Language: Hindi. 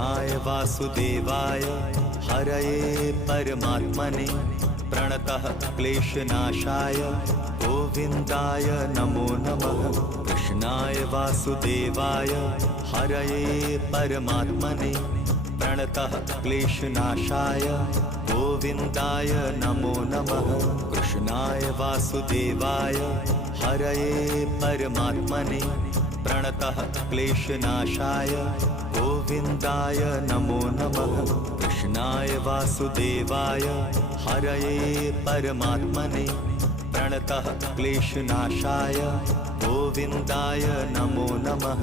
कृष्णाय वासुदेवाय हरये परमात्मने प्रणतः क्लेशनाशाय गोविन्दाय नमो नमः। कृष्णाय वासुदेवाय हरये परमात्मने प्रणतः क्लेशनाशाय गोविन्दाय नमो नमः। कृष्णाय वासुदेवाय हरये परमात्मने प्रणतः क्लेशनाशाय गोविन्दाय नमो नमः। कृष्णाय वासुदेवाय हरये परमात्मने प्रणतः क्लेशनाशाय गोविन्दाय नमो नमः।